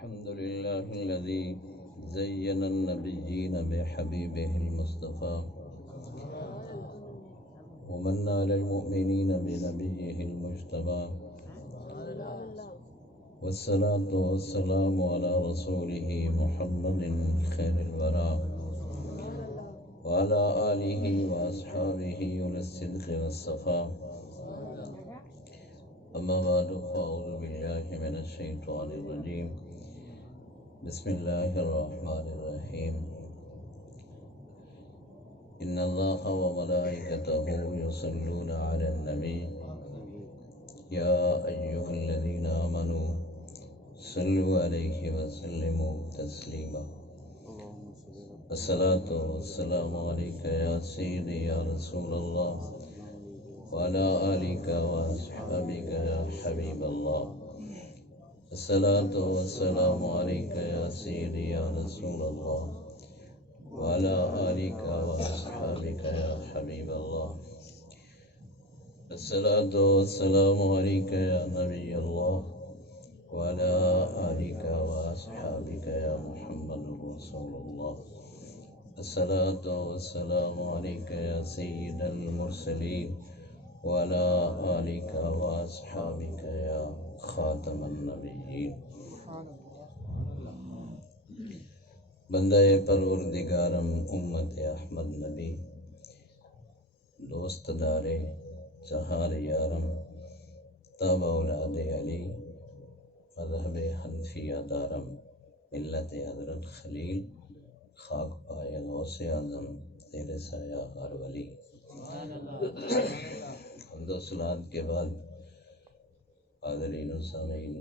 الحمد لله الذي زين النبيين بحبيبه المصطفى ومن على المؤمنين بنبيه المجتبى والصلاة والسلام على رسوله محمد خير الورى وعلى آله وأصحابه أولي الصدق والصفاء. أما بعد فأعوذ بالله من الشيطان الرجيم. بسم الله الرحمن الرحيم. إن الله وملائكته يصلون على النبي يا أيها الذين آمنوا صلوا عليه وسلموا تسليما. الصلاة والسلام عليك يا سيدي يا رسول الله وعلى آلك وأصحابك يا حبيب الله. الصلاة والسلام عليك يا سيدي يا رسول الله وعلى آلك وأصحابك يا حبيب الله. الصلاة والسلام عليك يا نبي الله وعلى آلك وأصحابك يا محمد رسول الله. الصلاة والسلام عليك يا سيد المرسلين وعلى آلك وأصحابك يا خاتم النبيين. بندہ پروردگارم امت احمد نبی دوست دارے چہار یارم تاب اولاد علی مذہب حنفیہ دارم ملت حضرت خلیل خاک پائے غوث اعظم تیرے سایہ ہر ولی. حمد و صلات کے بعد حاضرین و سامعین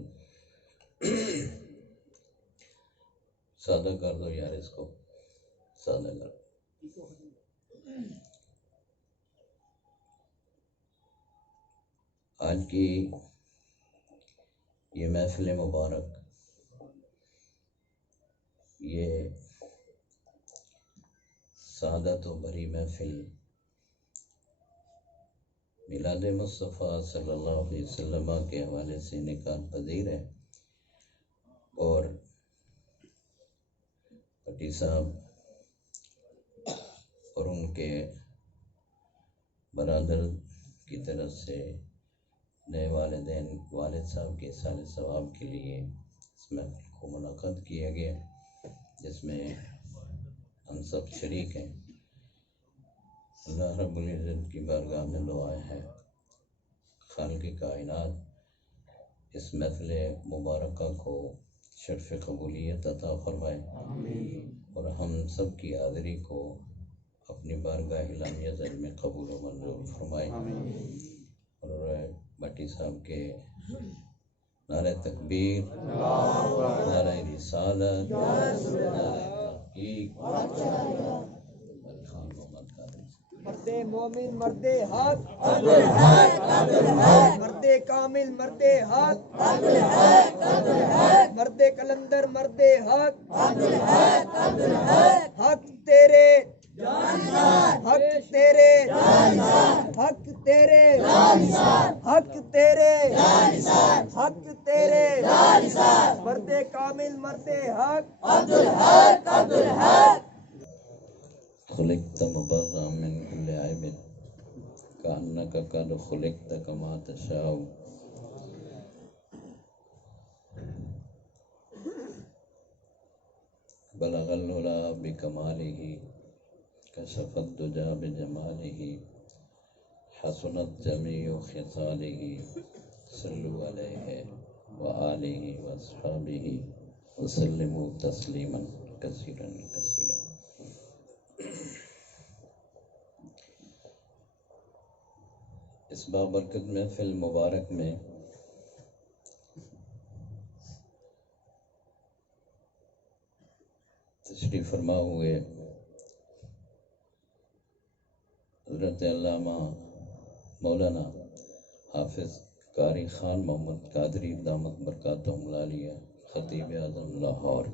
سادہ کر دو یار، اس کو سادہ کر دو. آج کی یہ محفل مبارک، یہ سعادت و بری محفل میلاد مصطفیٰ صلی اللہ علیہ وسلم کے حوالے سے نکات پذیر ہے، اور پٹی صاحب اور ان کے برادر کی طرف سے نئے والدین والد صاحب کے سال ثواب کے لیے اس محفل کو منعقد کیا گیا، جس میں ہم سب شریک ہیں. اللہ رب العزت کی بارگاہ میں دعا ہے خالق کائنات اس محفل مبارکہ کو شرف قبولیت عطا فرمائے، اور ہم سب کی حاضری کو اپنی بارگاہ الہیہ میں قبول و منظور فرمائے. اور بٹی صاحب کے نعرہ تکبیر، نعرہ رسالت، نعرہ تحقیق، مرد مومن مرد حق مرد کامل مرد حق مرد کلندر مرد حق حق تیرے حق تیرے حق تیرے حق تیرے حق تیرے مرد کامل مرد حق خلقت مبرأ من كل عیب كأنك قد خلقت كما تشاء. بلغ العلا بكماله كشف الدجى بجماله حسنت جميع خصاله. صلوا عليه وآله وأصحابه وسلموا تسليما كثيرا كثيرا. اس بابرکت محفل مبارک میں تشریف فرما ہوئے حضرت علامہ مولانا حافظ قاری خان محمد قادری دامت برکاتہم العالیہ خطیب اعظم لاہور.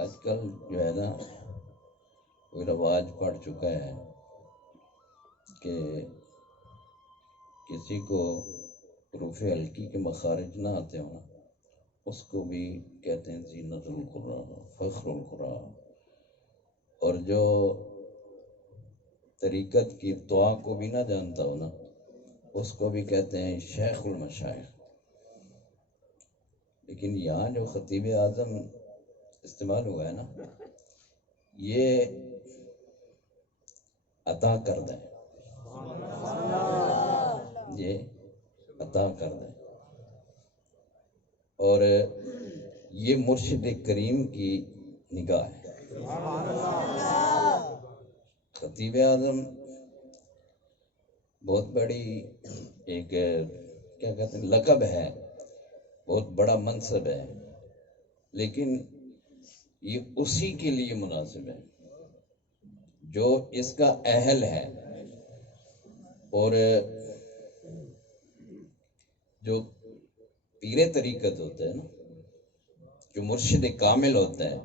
آج کل جو ہے نا وہ رواج پڑ چکا ہے کہ کسی کو حروف ہلکی کے مخارج نہ آتے ہوں اس کو بھی کہتے ہیں زینت القرآن، فخر القرآن. اور جو طریقت کی دعا کو بھی نہ جانتا ہو نا اس کو بھی کہتے ہیں شیخ المشائخ. لیکن یہاں جو خطیب اعظم استعمال ہوا ہے نا یہ عطا کردہ ہے، یہ عطا کردہ ہے. اور یہ مرشد کریم کی نگاہ ہے. خطیب اعظم بہت بڑی ایک کیا کہتے ہیں لقب ہے، بہت بڑا منصب ہے، لیکن یہ اسی کے لیے مناسب ہے جو اس کا اہل ہے. اور جو پیر طریقت ہوتا ہے نا، جو مرشد کامل ہوتا ہے،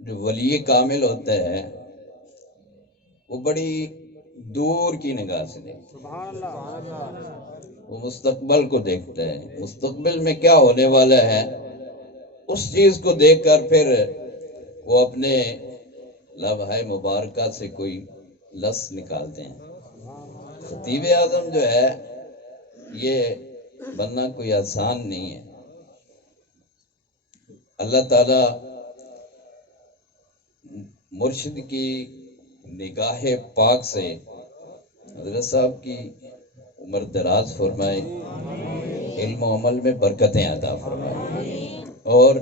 جو ولی کامل ہوتا ہے، وہ بڑی دور کی نگاہ سے دیکھتا ہے. وہ مستقبل کو دیکھتا ہے، مستقبل میں کیا ہونے والا ہے اس چیز کو دیکھ کر پھر وہ اپنے لمحہ مبارکہ سے کوئی لفظ نکالتے ہیں. خطیب اعظم جو ہے یہ بننا کوئی آسان نہیں ہے. اللہ تعالی مرشد کی نگاہ پاک سے حضرت صاحب کی عمر دراز فرمائے، علم و عمل میں برکتیں عطا فرمائے، اور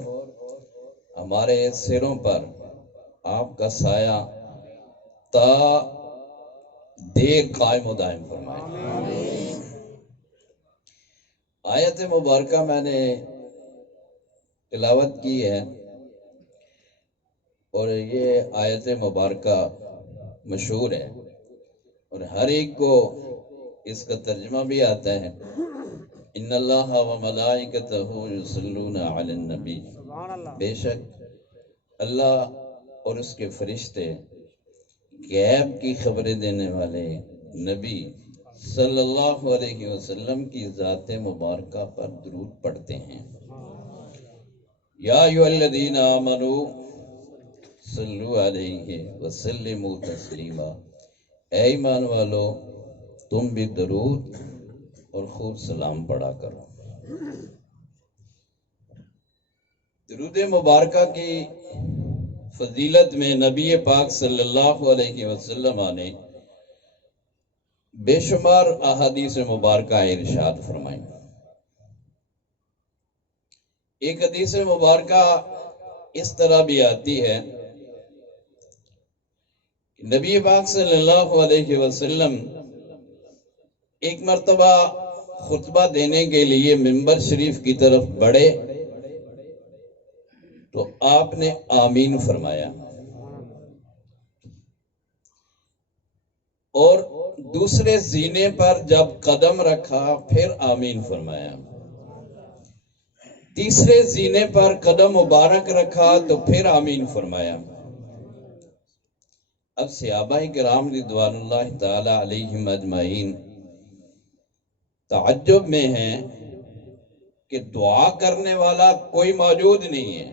ہمارے سروں پر آپ کا سایہ تا دیر قائم و دائم فرمائے. آیت مبارکہ میں نے تلاوت کی ہے اور یہ آیت مبارکہ مشہور ہے اور ہر ایک کو اس کا ترجمہ بھی آتا ہے. ان اللہ و ملائکتہ یصلون علی النبی، بے شک اللہ اور اس کے فرشتے غیب کی خبریں دینے والے نبی صلی اللہ علیہ وسلم کی ذات مبارکہ پر درود پڑھتے ہیں. یا ایھا الذین آمنوا صلوا علیہ وسلموا تسلیما، اے ایمان والو تم بھی درود اور خوب سلام پڑھا کرو. درود مبارکہ کی فضیلت میں نبی پاک صلی اللہ علیہ وسلم نے بے شمار احادیث مبارکہ ارشاد فرمائی. ایک حدیث مبارکہ اس طرح بھی آتی ہے، نبی پاک صلی اللہ علیہ وسلم ایک مرتبہ خطبہ دینے کے لیے منبر شریف کی طرف بڑھے تو آپ نے آمین فرمایا، اور دوسرے زینے پر جب قدم رکھا پھر آمین فرمایا، تیسرے زینے پر قدم مبارک رکھا تو پھر آمین فرمایا. اب صحابہ کرام رضوان اللہ تعالی علیہم اجمعین تعجب میں ہیں کہ دعا کرنے والا کوئی موجود نہیں ہے،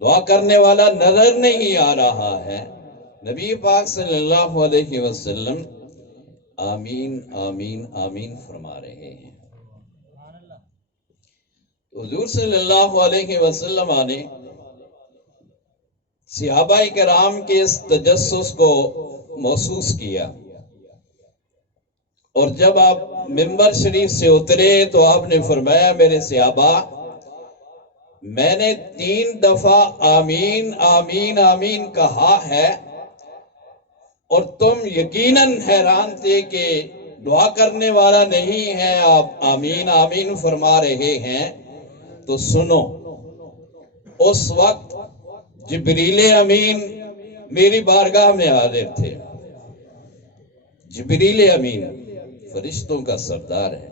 دعا کرنے والا نظر نہیں آ رہا ہے. نبی پاک صلی اللہ علیہ وسلم آمین آمین آمین فرما رہے ہیں. حضور صلی اللہ علیہ وسلم نے صحابہ کرام کے اس تجسس کو محسوس کیا، اور جب آپ منبر شریف سے اترے تو آپ نے فرمایا میرے صحابہ میں نے 3 دفعہ آمین آمین آمین کہا ہے اور تم یقیناً حیران تھے کہ دعا کرنے والا نہیں ہے، آپ آمین آمین فرما رہے ہیں. تو سنو، اس وقت جبریل امین میری بارگاہ میں حاضر تھے. جبریل امین فرشتوں کا سردار ہے،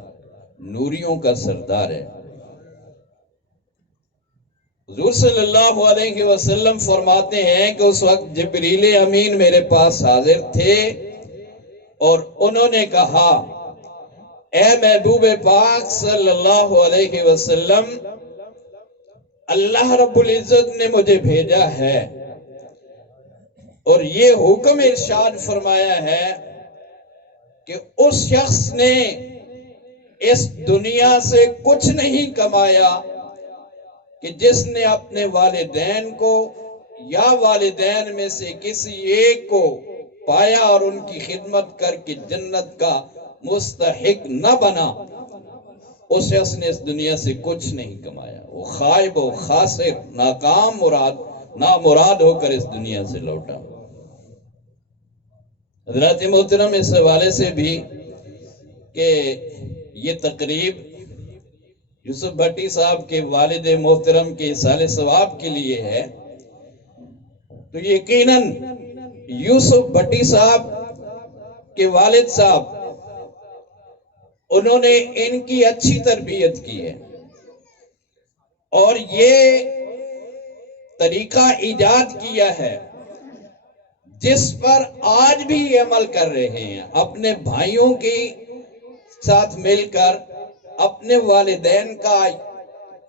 نوریوں کا سردار ہے. حضور صلی اللہ علیہ وسلم فرماتے ہیں کہ اس وقت جبریل امین میرے پاس حاضر تھے اور انہوں نے کہا اے محبوب پاک صلی اللہ علیہ وسلم، اللہ رب العزت نے مجھے بھیجا ہے اور یہ حکم ارشاد فرمایا ہے کہ اس شخص نے اس دنیا سے کچھ نہیں کمایا کہ جس نے اپنے والدین کو یا والدین میں سے کسی ایک کو پایا اور ان کی خدمت کر کے جنت کا مستحق نہ بنا، اس شخص نے اس دنیا سے کچھ نہیں کمایا، وہ خائب و خاسر، ناکام نامراد ہو کر اس دنیا سے لوٹا۔ حضرات محترم، اس حوالے سے بھی کہ یہ تقریب یوسف بھٹی صاحب کے والد محترم کے ایصال ثواب کے لیے ہے، تو یقیناً یوسف بھٹی صاحب کے والد صاحب انہوں نے ان کی اچھی تربیت کی ہے اور یہ طریقہ ایجاد کیا ہے جس پر آج بھی یہ عمل کر رہے ہیں، اپنے بھائیوں کے ساتھ مل کر اپنے والدین کا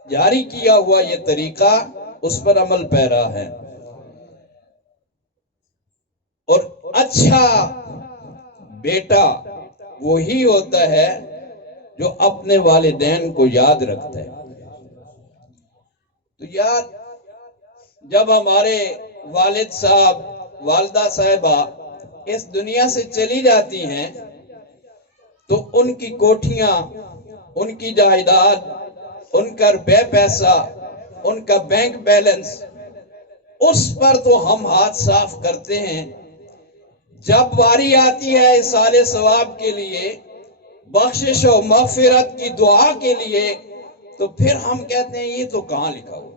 جاری کیا ہوا یہ طریقہ اس پر عمل پیرا ہے۔ اور اچھا بیٹا وہی ہوتا ہے جو اپنے والدین کو یاد رکھتا ہے۔ تو یار، جب ہمارے والد صاحب، والدہ صاحبہ اس دنیا سے چلی جاتی ہیں تو ان کی کوٹھیاں، ان کی جائیداد، ان کا روپے پیسہ، ان کا بینک بیلنس، اس پر تو ہم ہاتھ صاف کرتے ہیں۔ جب باری آتی ہے ایصال ثواب کے لیے، بخشش و مغفرت کی دعا کے لیے، تو پھر ہم کہتے ہیں یہ تو کہاں لکھا ہوا؟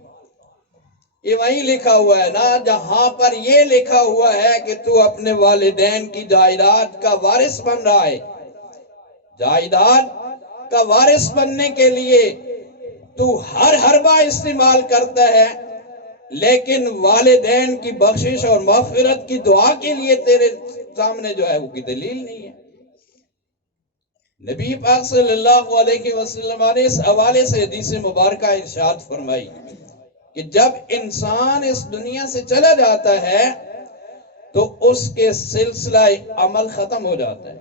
یہ وہیں لکھا ہوا ہے نا جہاں پر یہ لکھا ہوا ہے کہ تو اپنے والدین کی جائیداد کا وارث بن رہا ہے۔ جائیداد کا وارث بننے کے لیے تو ہر حربہ استعمال کرتا ہے، لیکن والدین کی بخشش اور مغفرت کی دعا کے لیے تیرے سامنے جو ہے وہ کی دلیل نہیں ہے۔ نبی پاک صلی اللہ علیہ وسلم نے اس حوالے سے حدیث مبارکہ ارشاد فرمائی کہ جب انسان اس دنیا سے چلا جاتا ہے تو اس کے سلسلہ عمل ختم ہو جاتا ہے،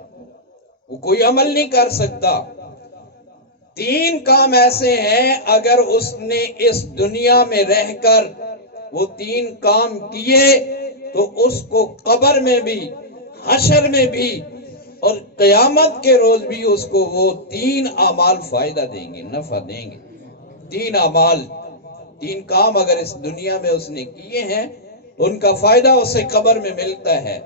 وہ کوئی عمل نہیں کر سکتا۔ 3 کام ایسے ہیں اگر اس نے اس دنیا میں رہ کر وہ 3 کام کیے تو اس کو قبر میں بھی، حشر میں بھی اور قیامت کے روز بھی اس کو وہ 3 اعمال فائدہ دیں گے، نفع دیں گے۔ 3 اعمال، 3 کام اگر اس دنیا میں اس نے کیے ہیں تو ان کا فائدہ اسے قبر میں ملتا ہے۔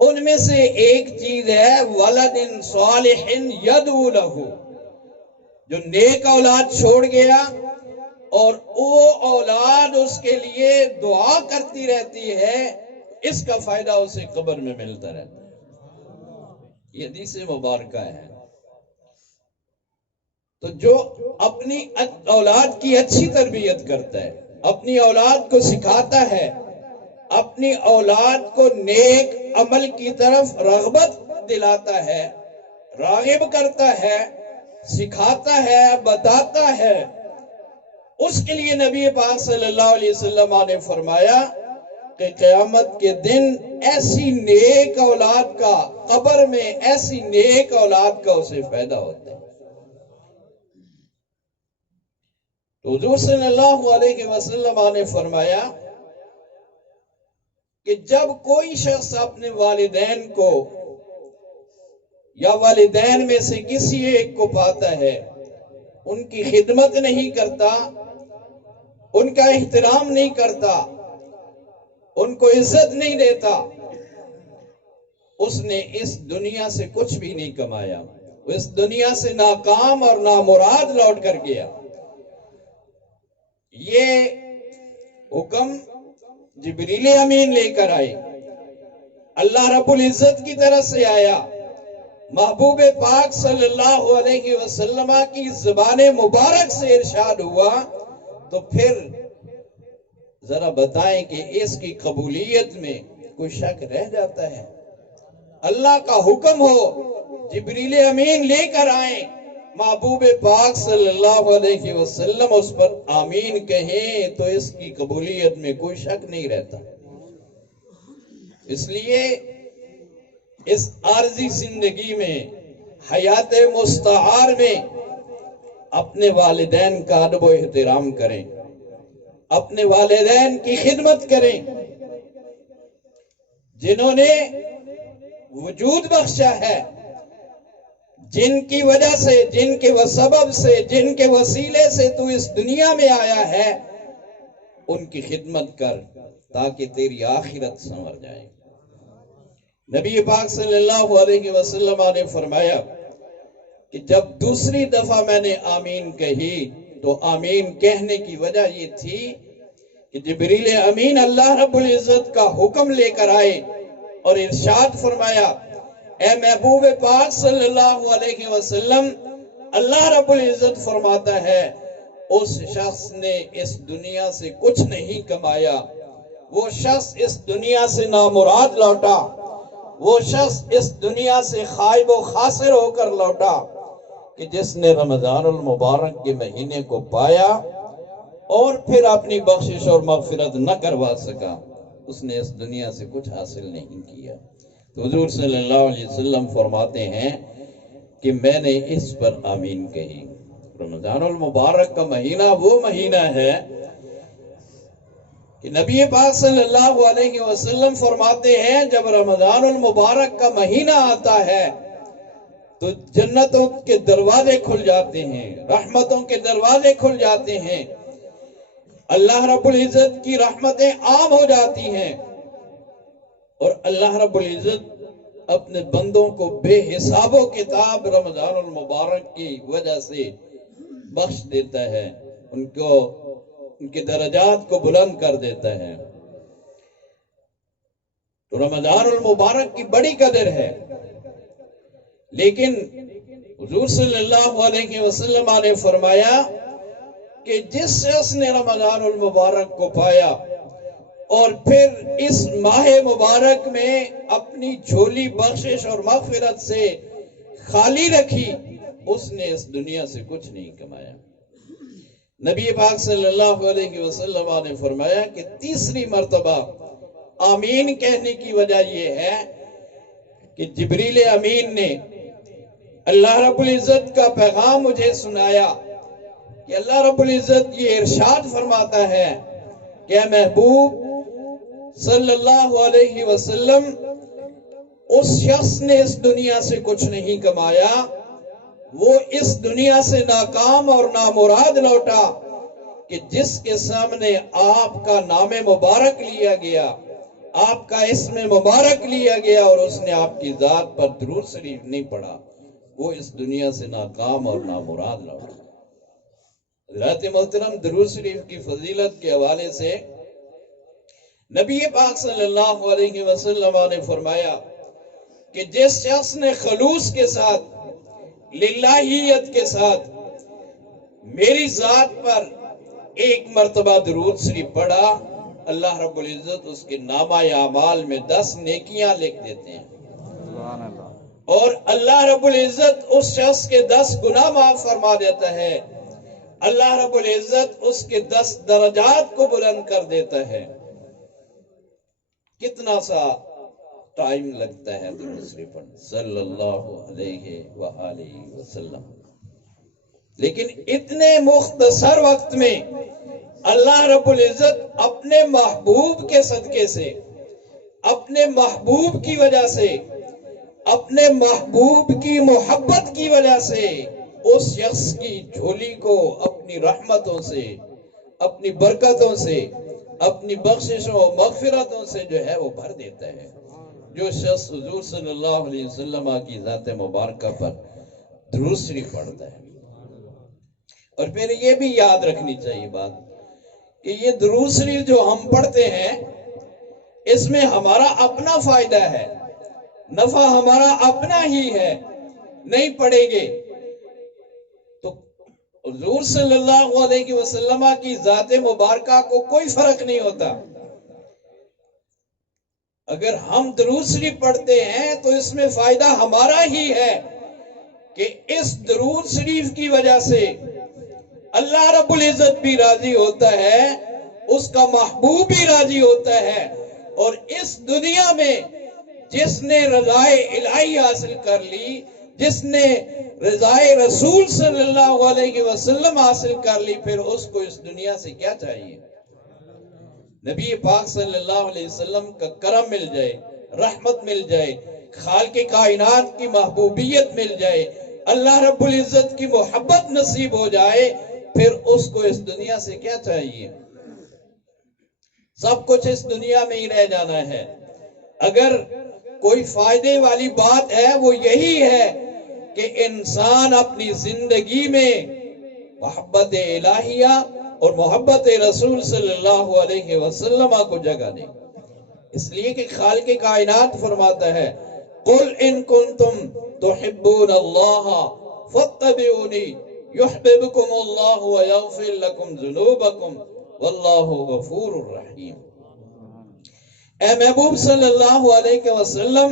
ان میں سے ایک چیز ہے ولد صالح یدعو لہ، جو نیک اولاد چھوڑ گیا اور وہ اولاد اس کے لیے دعا کرتی رہتی ہے، اس کا فائدہ اسے قبر میں ملتا رہتا ہے۔ یہ حدیث مبارکہ ہے۔ تو جو اپنی اولاد کی اچھی تربیت کرتا ہے، اپنی اولاد کو سکھاتا ہے، اپنی اولاد کو نیک عمل کی طرف رغبت دلاتا ہے، راغب کرتا ہے، سکھاتا ہے، بتاتا ہے، اس کے لیے نبی پاک صلی اللہ علیہ وسلم نے فرمایا کہ قیامت کے دن ایسی نیک اولاد کا، قبر میں ایسی نیک اولاد کا اسے فائدہ ہوتا ہے۔ تو حضور صلی اللہ علیہ وسلم نے فرمایا کہ جب کوئی شخص اپنے والدین کو یا والدین میں سے کسی ایک کو پاتا ہے، ان کی خدمت نہیں کرتا، ان کا احترام نہیں کرتا، ان کو عزت نہیں دیتا، اس نے اس دنیا سے کچھ بھی نہیں کمایا، وہ اس دنیا سے ناکام اور نامراد لوٹ کر گیا۔ یہ حکم جبریل امین لے کر آئے، اللہ رب العزت کی طرف سے آیا، محبوب پاک صلی اللہ علیہ وسلم کی زبان مبارک سے ارشاد ہوا، تو پھر ذرا بتائیں کہ اس کی قبولیت میں کوئی شک رہ جاتا ہے؟ اللہ کا حکم ہو جبریل امین لے کر آئیں، محبوب پاک صلی اللہ علیہ وسلم اس پر آمین کہیں تو اس کی قبولیت میں کوئی شک نہیں رہتا۔ اس لیے اس عارضی زندگی میں، حیات مستعار میں اپنے والدین کا ادب و احترام کریں، اپنے والدین کی خدمت کریں، جنہوں نے وجود بخشا ہے، جن کی وجہ سے، جن کے سبب سے، جن کے وسیلے سے تو اس دنیا میں آیا ہے، ان کی خدمت کر تاکہ تیری آخرت سنور جائے۔ نبی پاک صلی اللہ علیہ وسلم نے فرمایا کہ جب دوسری دفعہ میں نے آمین کہی تو آمین کہنے کی وجہ یہ تھی کہ جبریل امین اللہ رب العزت کا حکم لے کر آئے اور ارشاد فرمایا، اے محبوب پاک صلی اللہ علیہ وسلم، اللہ رب العزت فرماتا ہے اس شخص نے اس دنیا سے کچھ نہیں کمایا، وہ شخص اس دنیا سے نامراد لوٹا، وہ شخص اس دنیا سے خائب و خاسر ہو کر لوٹا کہ جس نے رمضان المبارک کے مہینے کو پایا اور پھر اپنی بخشش اور مغفرت نہ کروا سکا، اس نے اس دنیا سے کچھ حاصل نہیں کیا۔ تو حضور صلی اللہ علیہ وسلم فرماتے ہیں کہ میں نے اس پر آمین کہی۔ رمضان المبارک کا مہینہ وہ مہینہ ہے کہ نبی پاک صلی اللہ علیہ وسلم فرماتے ہیں جب رمضان المبارک کا مہینہ آتا ہے تو جنتوں کے دروازے کھل جاتے ہیں، رحمتوں کے دروازے کھل جاتے ہیں، اللہ رب العزت کی رحمتیں عام ہو جاتی ہیں اور اللہ رب العزت اپنے بندوں کو بے حساب و کتاب رمضان المبارک کی وجہ سے بخش دیتا ہے، ان کے درجات کو بلند کر دیتا ہے۔ تو رمضان المبارک کی بڑی قدر ہے، لیکن حضور صلی اللہ علیہ وسلم نے فرمایا کہ جس شخص نے رمضان المبارک کو پایا اور پھر اس ماہ مبارک میں اپنی جھولی بخشش اور مغفرت سے خالی رکھی، اس نے اس دنیا سے کچھ نہیں کمایا۔ نبی پاک صلی اللہ علیہ وسلم نے فرمایا کہ تیسری مرتبہ آمین کہنے کی وجہ یہ ہے کہ جبریل امین نے اللہ رب العزت کا پیغام مجھے سنایا کہ اللہ رب العزت یہ ارشاد فرماتا ہے کہ اے محبوب صلی اللہ علیہ وسلم، اس شخص نے اس دنیا سے کچھ نہیں کمایا، وہ اس دنیا سے ناکام اور نامراد لوٹا کہ جس کے سامنے آپ کا نام مبارک لیا گیا، آپ کا اسم مبارک لیا گیا اور اس نے آپ کی ذات پر درود شریف نہیں پڑھا، وہ اس دنیا سے ناکام اور نامراد لوٹا۔ حضرات محترم، درود شریف کی فضیلت کے حوالے سے نبی پاک صلی اللہ علیہ وسلم نے فرمایا کہ جس شخص نے خلوص کے ساتھ، للہیت کے ساتھ میری ذات پر ایک مرتبہ درود شریف پڑھا، اللہ رب العزت اس کے نامہ اعمال میں 10 نیکیاں لکھ دیتے ہیں، اور اللہ رب العزت اس شخص کے 10 گناہ معاف فرما دیتا ہے، اللہ رب العزت اس کے 10 درجات کو بلند کر دیتا ہے۔ کتنا سا ٹائم لگتا ہے درود شریف پڑھنے صلی اللہ علیہ وآلہ وسلم، لیکن اتنے مختصر وقت میں اللہ رب العزت اپنے محبوب کے صدقے سے، اپنے محبوب کی وجہ سے، اپنے محبوب کی محبت کی وجہ سے اس شخص کی جھولی کو اپنی رحمتوں سے، اپنی برکتوں سے، اپنی بخششوں و مغفرتوں سے جو ہے وہ بھر دیتا ہے۔ جو شخص حضور صلی اللہ علیہ وسلم کی ذات مبارکہ پر درود شریف پڑھتا ہے، اور پھر یہ بھی یاد رکھنی چاہیے بات کہ یہ درود شریف جو ہم پڑھتے ہیں اس میں ہمارا اپنا فائدہ ہے، نفع ہمارا اپنا ہی ہے، نہیں پڑھیں گے تو حضور صلی اللہ علیہ وسلم کی ذات مبارکہ کو کوئی فرق نہیں ہوتا۔ اگر ہم درود شریف پڑھتے ہیں تو اس میں فائدہ ہمارا ہی ہے، کہ اس درود شریف کی وجہ سے اللہ رب العزت بھی راضی ہوتا ہے، اس کا محبوب بھی راضی ہوتا ہے، اور اس دنیا میں جس نے رضائے الہی حاصل کر لی، جس نے رضائے رسول صلی اللہ علیہ وسلم حاصل کر لی، پھر اس کو اس دنیا سے کیا چاہیے؟ نبی پاک صلی اللہ علیہ وسلم کا کرم مل جائے، رحمت مل جائے، خالق کائنات کی محبوبیت مل جائے، اللہ رب العزت کی محبت نصیب ہو جائے، پھر اس کو اس دنیا سے کیا چاہیے؟ سب کچھ اس دنیا میں ہی رہ جانا ہے۔ اگر کوئی فائدے والی بات ہے وہ یہی ہے کہ انسان اپنی زندگی میں محبت الہیہ اور محبت رسول صلی اللہ علیہ وسلم کو جگہ دے، اس لیے کہ خالق کائنات فرماتا ہے قُلْ إِن كُنْتُمْ تُحِبُّونَ اللَّهَ فَاتَّبِعُونِي يُحْبِبْكُمُ اللَّهُ وَيَغْفِرْ لَكُمْ ذُنُوبَكُمْ وَاللَّهُ غَفُورٌ رَحِيمٌ۔ اے محبوب صلی اللہ علیہ وسلم،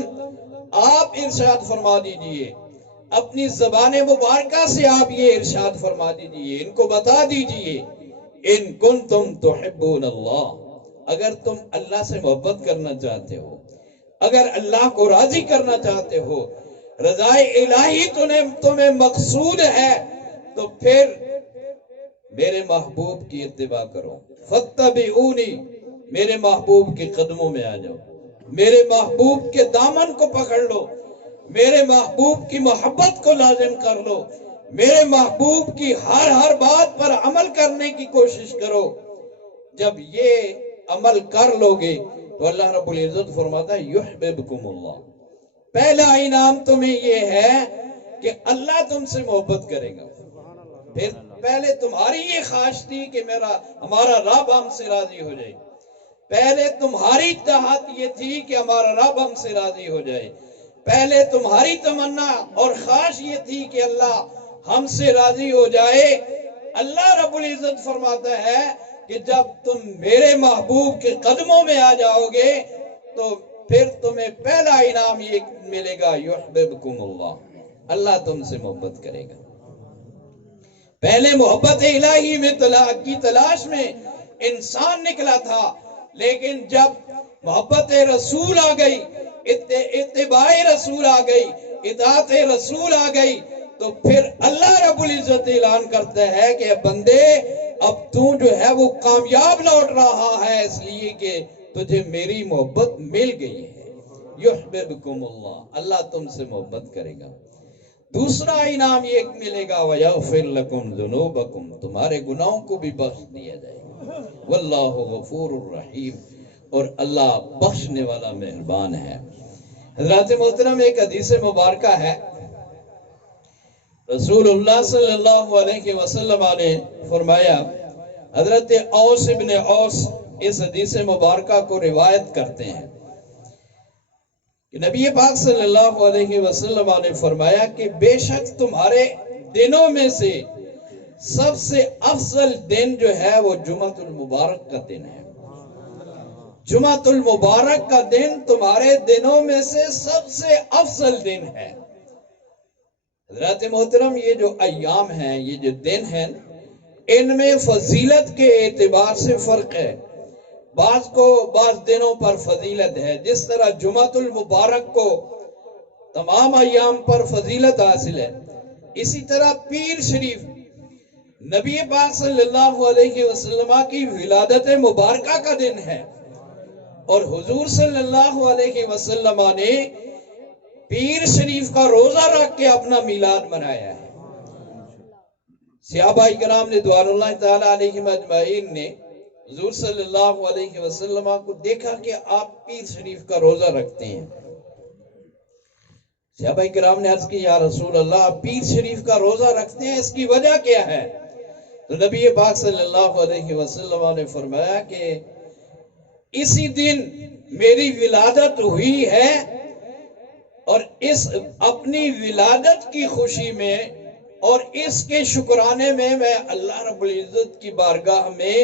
آپ ارشاد فرما دیجئے، اپنی زبان مبارکہ سے آپ یہ ارشاد فرما دیجئے، ان کو بتا دیجئے، ان کنتم تحبون اللہ، اگر تم اللہ سے محبت کرنا چاہتے ہو، اگر اللہ کو راضی کرنا چاہتے ہو، رضائے الہی تمہیں مقصود ہے، تو پھر میرے محبوب کی اتباع کرو، فاتبعونی، میرے محبوب کے قدموں میں آ جاؤ، میرے محبوب کے دامن کو پکڑ لو، میرے محبوب کی محبت کو لازم کر لو، میرے محبوب کی ہر بات پر عمل کرنے کی کوشش کرو۔ جب یہ عمل کر لو گے تو اللہ رب العزت فرماتا ہے یحببکم اللہ، پہلا انعام تمہیں یہ ہے کہ اللہ تم سے محبت کرے گا۔ پھر پہلے تمہاری یہ خواہش تھی کہ ہمارا رب ہم سے راضی ہو جائے، پہلے تمہاری چاہت یہ تھی کہ ہمارا رب ہم سے راضی ہو جائے، پہلے تمہاری تمنا اور خواہش یہ تھی کہ اللہ ہم سے راضی ہو جائے۔ اللہ رب العزت فرماتا ہے کہ جب تم میرے محبوب کے قدموں میں آ جاؤ گے تو پھر تمہیں پہلا انعام یہ ملے گا یحببکم اللہ، اللہ تم سے محبت کرے گا۔ پہلے محبت الہی میں کی تلاش میں انسان نکلا تھا، لیکن جب محبت رسول آ گئی، اتباع رسول آ گئی، اطاعت رسول آ گئی، تو پھر اللہ رب العزت اعلان کرتا ہے کہ بندے اب تو جو ہے وہ کامیاب لوٹ رہا ہے، اس لیے کہ تجھے میری محبت مل گئی ہے۔ یحببکم اللہ، اللہ تم سے محبت کرے گا۔ دوسرا انعام یہ ملے گا وَيَغْفِرْ لَكُمْ ذُنُوبَكُمْ، تمہارے گناہوں کو بھی بخش دیا جائے گا۔ وَاللَّهُ غَفُورٌ رَحِيمٌ، اور اللہ بخشنے والا مہربان ہے۔ حضرات محترم، ایک حدیث مبارکہ ہے، رسول اللہ صلی اللہ علیہ وسلم نے فرمایا، حضرت اوس ابن اوس اس حدیث مبارکہ کو روایت کرتے ہیں کہ نبی پاک صلی اللہ علیہ وسلم نے فرمایا کہ بے شک تمہارے دنوں میں سے سب سے افضل دن جو ہے وہ جمعۃ المبارک کا دن ہے۔ جمعۃ المبارک کا دن تمہارے دنوں میں سے سب سے افضل دن ہے۔ حضرات محترم، یہ جو ایام ہیں، یہ جو دن ہیں، ان میں فضیلت کے اعتبار سے فرق ہے۔ بعض دنوں پر فضیلت ہے، جس طرح جمعۃ المبارک کو تمام ایام پر فضیلت حاصل ہے، اسی طرح پیر شریف نبی پاک صلی اللہ علیہ وسلم کی ولادت مبارکہ کا دن ہے، اور حضور صلی اللہ علیہ وسلم نے پیر شریف کا روزہ رکھ کے اپنا میلاد منایا ہے۔ صحابہ کرام نے رضوان اللہ تعالی علیہم اجمعین نے حضور صلی اللہ علیہ وسلم کو دیکھا کہ آپ پیر شریف کا روزہ رکھتے ہیں۔ صحابہ کرام نے عرض کی، یا رسول اللہ، آپ پیر شریف کا روزہ رکھتے ہیں، اس کی وجہ کیا ہے؟ تو نبی پاک صلی اللہ علیہ وسلم نے فرمایا کہ اسی دن میری ولادت ہوئی ہے، اور اس اپنی ولادت کی خوشی میں اور اس کے شکرانے میں اللہ رب العزت کی بارگاہ میں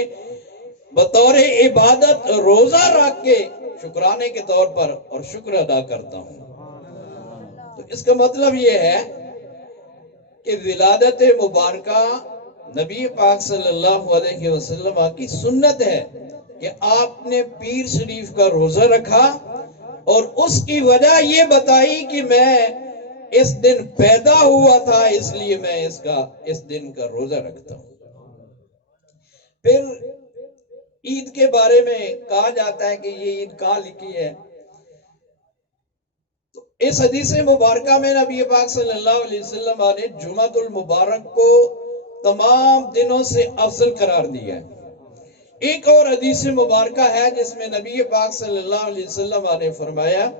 بطور عبادت روزہ رکھ کے شکرانے کے طور پر اور شکر ادا کرتا ہوں۔ تو اس کا مطلب یہ ہے کہ ولادت مبارکہ نبی پاک صلی اللہ علیہ وسلم کی سنت ہے کہ آپ نے پیر شریف کا روزہ رکھا اور اس کی وجہ یہ بتائی کہ میں اس دن پیدا ہوا تھا اس لیے میں اس دن کا روزہ رکھتا ہوں۔ پھر عید کے بارے میں کہا جاتا ہے کہ یہ عید کہاں لکھی ہے؟ تو اس حدیث مبارکہ میں نبی پاک صلی اللہ علیہ وسلم نے جمعۃ المبارک کو تمام دنوں سے افضل قرار دیا ہے۔ ایک اور حدیث مبارکہ ہے جس میں نبی پاک صلی اللہ علیہ وسلم نے فرمایا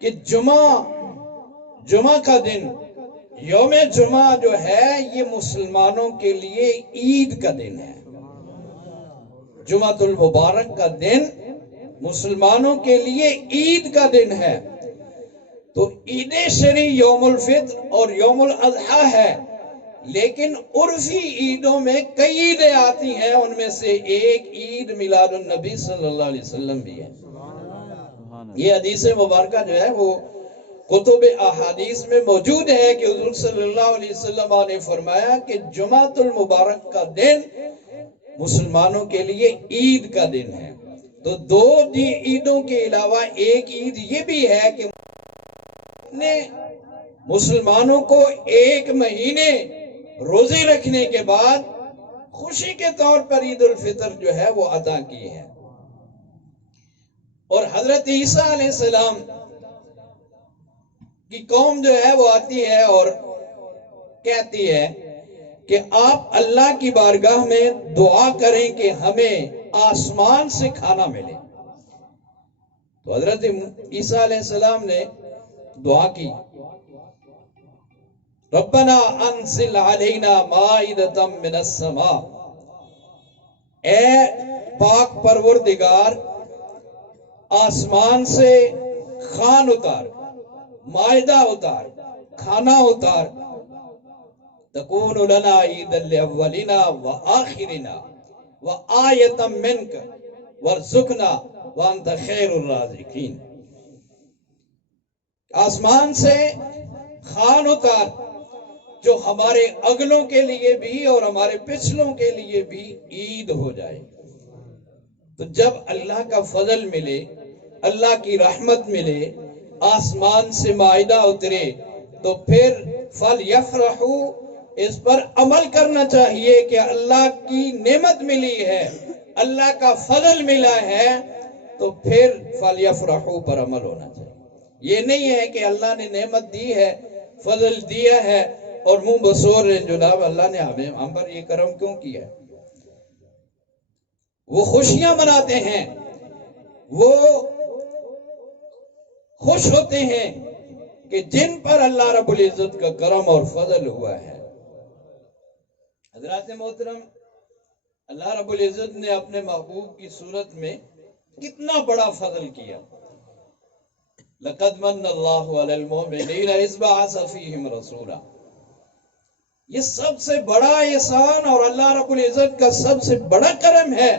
کہ جمعہ کا دن، یوم جمعہ جو ہے یہ مسلمانوں کے لیے عید کا دن ہے۔ جمعۃ المبارک کا دن مسلمانوں کے لیے عید کا دن ہے۔ تو عید شرعی یوم الفطر اور یوم الاضحیٰ ہے، لیکن عرفی عیدوں میں کئی عیدیں آتی ہیں، ان میں سے ایک عید میلاد النبی صلی اللہ علیہ وسلم بھی ہے۔ یہ حدیث مبارکہ جو ہے وہ کتب احادیث میں موجود ہے کہ حضور صلی اللہ علیہ وسلم نے فرمایا کہ جمعۃ المبارک کا دن مسلمانوں کے لیے عید کا دن ہے۔ تو دو عیدوں کے علاوہ ایک عید یہ بھی ہے کہ مسلمانوں کو ایک مہینے روزے رکھنے کے بعد خوشی کے طور پر عید الفطر جو ہے وہ عطا کی ہے۔ اور حضرت عیسیٰ علیہ السلام کی قوم جو ہے وہ آتی ہے اور کہتی ہے کہ آپ اللہ کی بارگاہ میں دعا کریں کہ ہمیں آسمان سے کھانا ملے۔ تو حضرت عیسیٰ علیہ السلام نے دعا کی، ربنا انزل علینا مائدۃ من السماء، اے پاک پروردگار آسمان سے خوان اتار، مائدہ اتار، کھانا اتار، تکون لنا عیدا لاولنا وآخرنا وآیۃ منک وارزقنا وانت خیر الرازقین۔ آسمان سے خوان اتار جو ہمارے اگلوں کے لیے بھی اور ہمارے پچھلوں کے لیے بھی عید ہو جائے۔ تو جب اللہ کا فضل ملے، اللہ کی رحمت ملے، آسمان سے مائدہ اترے، تو پھر فَلْيَفْرَحُوا، اس پر عمل کرنا چاہیے کہ اللہ کی نعمت ملی ہے، اللہ کا فضل ملا ہے، تو پھر فَلْيَفْرَحُوا پر عمل ہونا چاہیے۔ یہ نہیں ہے کہ اللہ نے نعمت دی ہے، فضل دیا ہے اور منہ بسور جناب اللہ نے ہم پر یہ کرم کیوں کیا ہے۔ وہ خوشیاں مناتے ہیں، وہ خوش ہوتے ہیں کہ جن پر اللہ رب العزت کا کرم اور فضل ہوا ہے۔ حضرات محترم، اللہ رب العزت نے اپنے محبوب کی صورت میں کتنا بڑا فضل کیا۔ لَقَدْ مَنَّ اللَّهُ عَلَى الْمُؤْمِنِينَ إِذْ بَعَثَ فِيهِمْ رَسُولًا، یہ سب سے بڑا احسان اور اللہ رب العزت کا سب سے بڑا کرم ہے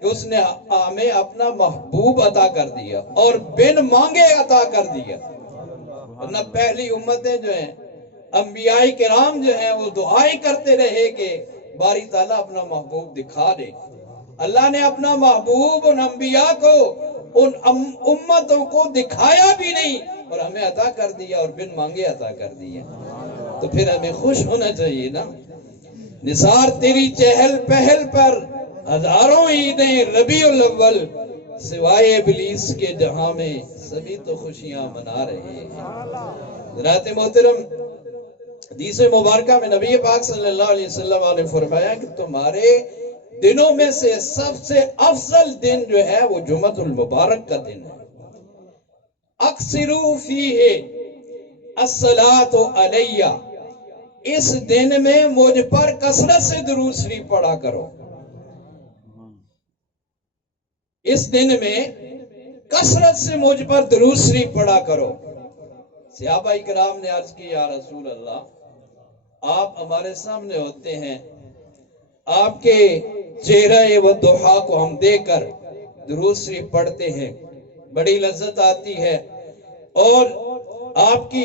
کہ اس نے ہمیں اپنا محبوب عطا کر دیا اور بن مانگے عطا کر دیا۔ ورنہ پہلی امتیں جو ہیں، انبیاء کرام جو ہیں، وہ دعائیں کرتے رہے کہ باری تعالیٰ اپنا محبوب دکھا دے۔ اللہ نے اپنا محبوب ان انبیاء کو، ان امتوں کو دکھایا بھی نہیں اور ہمیں عطا کر دیا اور بن مانگے عطا کر دیا۔ تو پھر ہمیں خوش ہونا چاہیے نا۔ نثار تیری چہل پہل پر ہزاروں عیدیں ربیع الاول، سوائے ابلیس کے جہاں میں سبھی تو خوشیاں منا رہے ہیں۔ حضرات محترم، حدیث مبارکہ میں نبی پاک صلی اللہ علیہ وسلم نے فرمایا کہ تمہارے دنوں میں سے سب سے افضل دن جو ہے وہ جمعۃ المبارک کا دن ہے۔ اکثروا فیہ الصلاۃ علیہ، اس دن میں مجھ پر کثرت سے درود شریف پڑھا کرو۔ اس دن میں کثرت سے مجھ پر درود شریف پڑھا کرو۔ صحابہ کرام نے عرض کی، یا رسول اللہ، آپ ہمارے سامنے ہوتے ہیں، آپ کے چہرہ و ضحیٰ کو ہم دیکھ کر درود شریف پڑھتے ہیں، بڑی لذت آتی ہے، اور آپ کی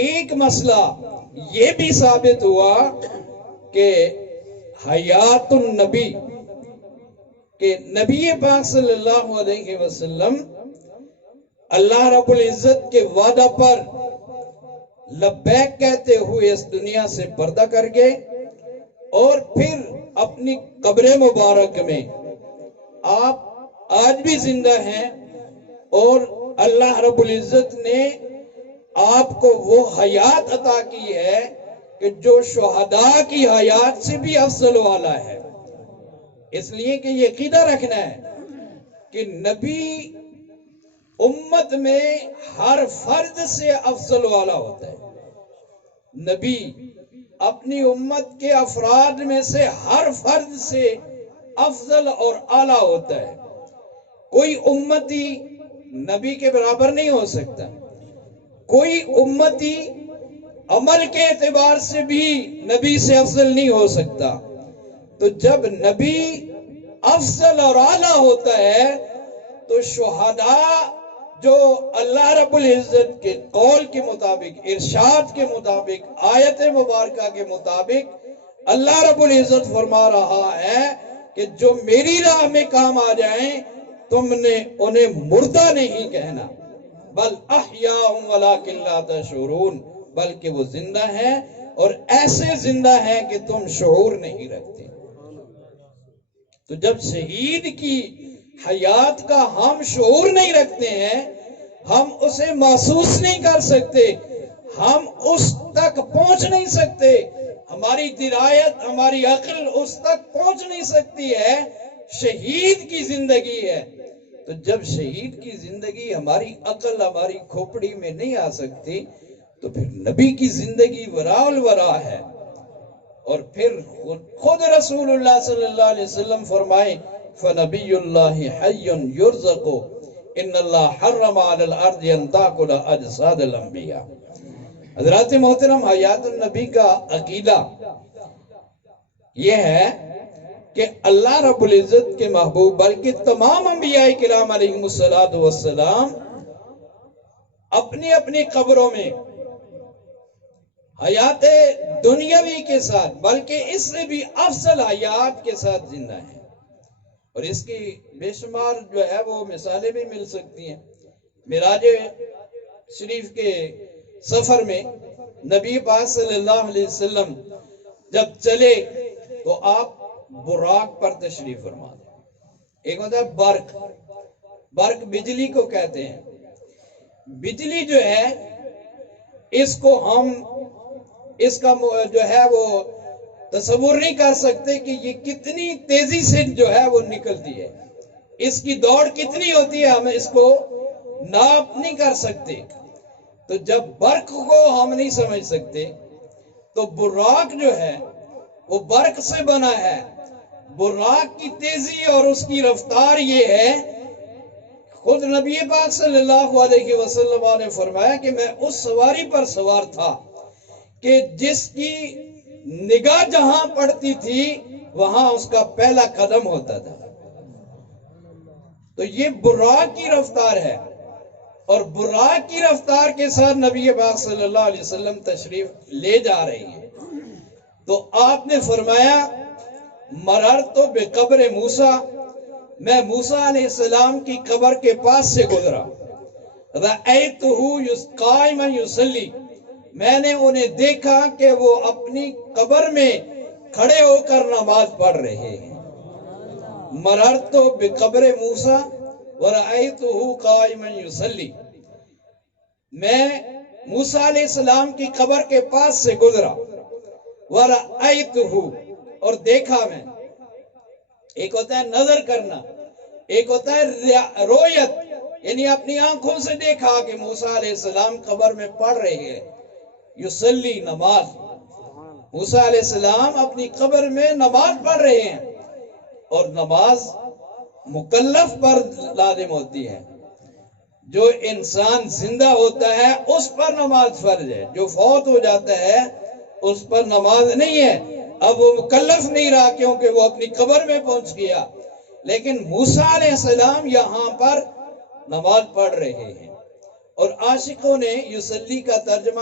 ایک مسئلہ یہ بھی ثابت ہوا کہ حیات النبی، کہ نبی پاک صلی اللہ علیہ وسلم اللہ رب العزت کے وعدہ پر لبیک کہتے ہوئے اس دنیا سے پردہ کر گئے، اور پھر اپنی قبر مبارک میں آپ آج بھی زندہ ہیں، اور اللہ رب العزت نے آپ کو وہ حیات عطا کی ہے کہ جو شہداء کی حیات سے بھی افضل والا ہے۔ اس لیے کہ یہ عقیدہ رکھنا ہے کہ نبی امت میں ہر فرد سے افضل والا ہوتا ہے۔ نبی اپنی امت کے افراد میں سے ہر فرد سے افضل اور اعلیٰ ہوتا ہے۔ کوئی امتی نبی کے برابر نہیں ہو سکتا، کوئی امتی عمل کے اعتبار سے بھی نبی سے افضل نہیں ہو سکتا۔ تو جب نبی افضل اور اعلیٰ ہوتا ہے تو شہداء جو اللہ رب العزت کے قول کے مطابق، ارشاد کے مطابق، آیت مبارکہ کے مطابق اللہ رب العزت فرما رہا ہے کہ جو میری راہ میں کام آ جائیں تم نے انہیں مردہ نہیں کہنا، بل احیاء ولکن لا تشعرون، بلکہ وہ زندہ ہیں اور ایسے زندہ ہیں کہ تم شعور نہیں رکھتے۔ تو جب شہید کی حیات کا ہم شعور نہیں رکھتے ہیں، ہم اسے محسوس نہیں کر سکتے، ہم اس تک پہنچ نہیں سکتے، ہماری درایت، ہماری عقل اس تک پہنچ نہیں سکتی ہے۔ شہید کی زندگی ہے، تو جب شہید کی زندگی ہماری عقل، ہماری کھوپڑی میں نہیں آ سکتی، تو پھر نبی کی زندگی وراء الورا ہے۔ اور پھر خود رسول اللہ صلی اللہ علیہ وسلم فرمائے فَنَبِيُّ اللَّهِ حَيٌّ يُرْزَقُ إِنَّ اللَّهَ حَرَّمَ عَلَى الْأَرْضِ أَن تَأْكُلَ أَجْسَادَ الْأَنْبِيَاءِ۔ حضرات محترم، حیات النبی کا عقیدہ یہ ہے کہ اللہ رب العزت کے محبوب بلکہ تمام انبیاء کرام علیہم السلام اپنی اپنی قبروں میں حیات دنیاوی کے ساتھ بلکہ اس سے بھی افضل حیات کے ساتھ زندہ ہیں، اور اس کی بے شمار جو ہے وہ مثالیں بھی مل سکتی ہیں۔ معراج شریف کے سفر میں نبی پاک صلی اللہ علیہ وسلم جب چلے تو آپ براق پر تشریف فرما دیں۔ ایک ہوتا ہے برق، برق بجلی کو کہتے ہیں۔ بجلی جو ہے اس کو ہم اس کا جو ہے وہ تصور نہیں کر سکتے کہ یہ کتنی تیزی سے جو ہے وہ نکلتی ہے، اس کی دوڑ کتنی ہوتی ہے، ہم اس کو ناپ نہیں کر سکتے۔ تو جب برق کو ہم نہیں سمجھ سکتے تو براق جو ہے وہ برق سے بنا ہے۔ براق کی تیزی اور اس کی رفتار یہ ہے، خود نبی پاک صلی اللہ علیہ وسلم نے فرمایا کہ میں اس سواری پر سوار تھا کہ جس کی نگاہ جہاں پڑتی تھی وہاں اس کا پہلا قدم ہوتا تھا۔ تو یہ براق کی رفتار ہے، اور براق کی رفتار کے ساتھ نبی پاک صلی اللہ علیہ وسلم تشریف لے جا رہی ہیں۔ تو آپ نے فرمایا مررت بقبر موسیٰ، میں موسیٰ علیہ السلام کی قبر کے پاس سے گزرا، رأیتہ قائما یصلی، میں نے انہیں دیکھا کہ وہ اپنی قبر میں کھڑے ہو کر نماز پڑھ رہے ہیں۔ مررت بقبر موسیٰ ورأیتہ قائما یصلی، میں موسیٰ علیہ السلام کی قبر کے پاس سے گزرا، ورأیتہ، اور دیکھا میں۔ ایک ہوتا ہے نظر کرنا، ایک ہوتا ہے رویت، یعنی اپنی آنکھوں سے دیکھا کہ موسیٰ علیہ السلام قبر میں پڑھ رہے ہیں، یصلی، نماز۔ موسیٰ علیہ السلام اپنی قبر میں نماز پڑھ رہے ہیں، اور نماز مکلف پر لازم ہوتی ہے۔ جو انسان زندہ ہوتا ہے اس پر نماز فرض ہے، جو فوت ہو جاتا ہے اس پر نماز نہیں ہے۔ اب وہ مکلف نہیں رہا کیونکہ وہ اپنی قبر میں پہنچ گیا، لیکن موسیٰ علیہ السلام یہاں پر نماز پڑھ رہے ہیں۔ اور عاشقوں نے یصلی کا ترجمہ